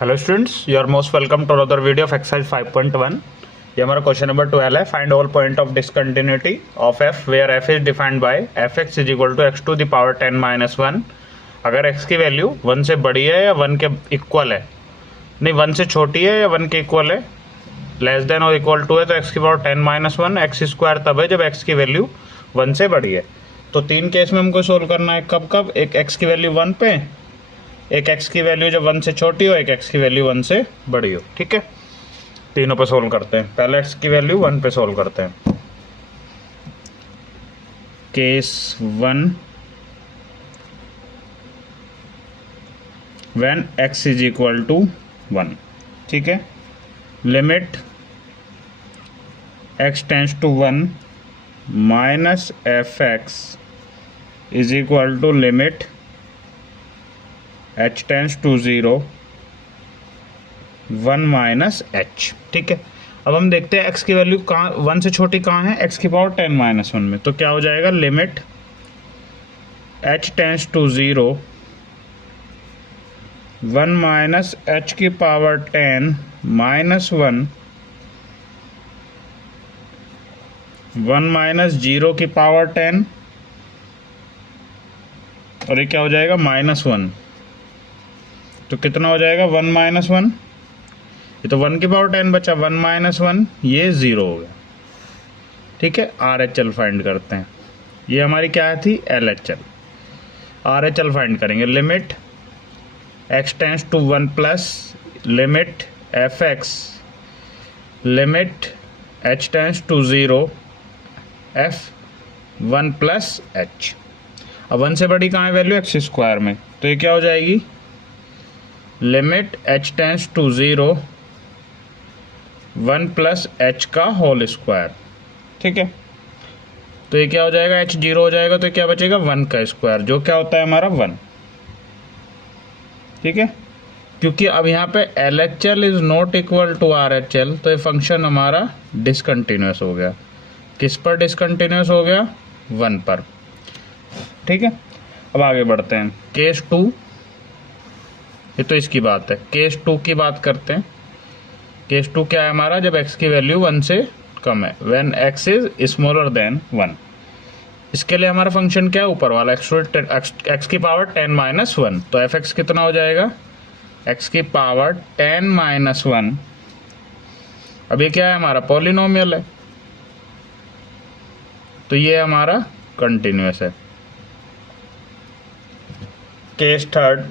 Hello students, you are most welcome to other video of exercise 5.1। ये हमारा question number 12 है। Find all point of discontinuity of F where F is defined by F X is equal to X to the power 10-1। अगर x की value 1 से बड़ी है या 1 के इक्वल है, नहीं 1 से छोटी है या 1 के इक्वल है, लेस देन और इक्वल टू है, तो एक्स की पावर 10-1 एक्स स्क्वायर तब है जब एक्स की वैल्यू 1 से बड़ी है। तो 3 केस में हमको सोल्व करना है। कब कब? एक एक्स की वैल्यू 1 पे, एक एक्स की वैल्यू जब 1 से छोटी हो, एक एक्स की वैल्यू 1 से बड़ी हो। ठीक है, तीनों पे सोल्व करते हैं। पहले एक्स की वैल्यू 1 पे सोल्व करते हैं। Case 1, when X is equal to 1। ठीक है, limit X tends to 1 minus F X is equal to limit h tends to 0 1 minus H. ठीक है, अब हम देखते हैं x की वैल्यू कहाँ 1 से छोटी कहाँ है, x की पावर 10-1 में। तो क्या हो जाएगा, limit h tends to 0 1 minus h की पावर 10 माइनस 1 1 माइनस 0 की पावर 10 और ये क्या हो जाएगा, -1। तो कितना हो जाएगा, 1 माइनस 1, ये तो 1 की पावर 10 बचा, 1 माइनस 1 ये 0 हो गया। ठीक है, RHL फाइंड करते हैं। ये हमारी क्या थी, LHL। RHL फाइंड करेंगे। Limit x tends to 1 plus limit F X limit h tends to 0 f 1 plus h। अब 1 से बड़ी कहाँ है वैल्यू, एक्स स्क्वायर में। तो ये क्या हो जाएगी, limit h tends to 0 1 plus h का होल स्क्वायर। ठीक है, तो ये क्या हो जाएगा, h 0 हो जाएगा, तो क्या बचेगा, 1 का स्क्वायर, जो क्या होता है हमारा 1। ठीक है, क्योंकि अब यहाँ पे LHL is not equal to RHL, तो ये फंक्शन हमारा डिसकंटिन्यूस हो गया। किस पर डिसकंटिन्यूस हो गया, 1 पर। ठीक है, अब आगे बढ़ते हैं। केस 2, ये तो इसकी बात है। केस 2 की बात करते हैं। केस 2 क्या है हमारा, जब x की वैल्यू 1 से कम है, when x is smaller than 1। इसके लिए हमारा फंक्शन क्या है, ऊपर वाला x की पावर 10-1। तो एफ एक्स कितना हो जाएगा, x की पावर 10-1। अब ये क्या है हमारा, पॉलिनोमियल है, तो ये हमारा कंटिन्यूअस है। केस 3,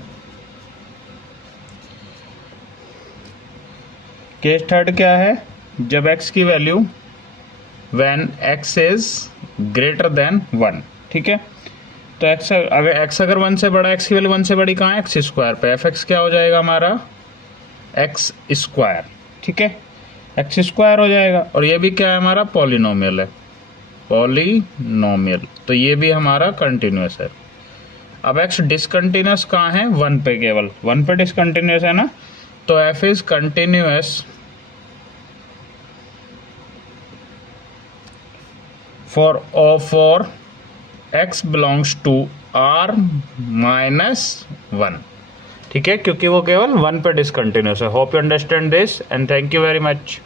केस 3 क्या है, जब x की value when x is greater than 1। ठीक है, तो x अगर 1 से बड़ा, x की वैल्यू 1 से बड़ी कहाँ है, एक्स स्क्वायर पे। एफ एक्स क्या हो जाएगा हमारा, एक्स स्क्वायर। ठीक है, एक्स स्क्वायर हो जाएगा, और ये भी क्या है हमारा, पॉलिनोमियल है, पॉलिनोमियल, तो ये भी हमारा कंटिन्यूअस है। अब x डिसकंटिन्यूअस कहाँ है, 1 पे, केवल 1 पे डिसकंटिन्यूअस है ना। तो f is continuous for x belongs to R-1। ठीक है, क्योंकि वो केवल 1 पे डिसकंटिन्यूअस है। Hope you understand this and thank you very much.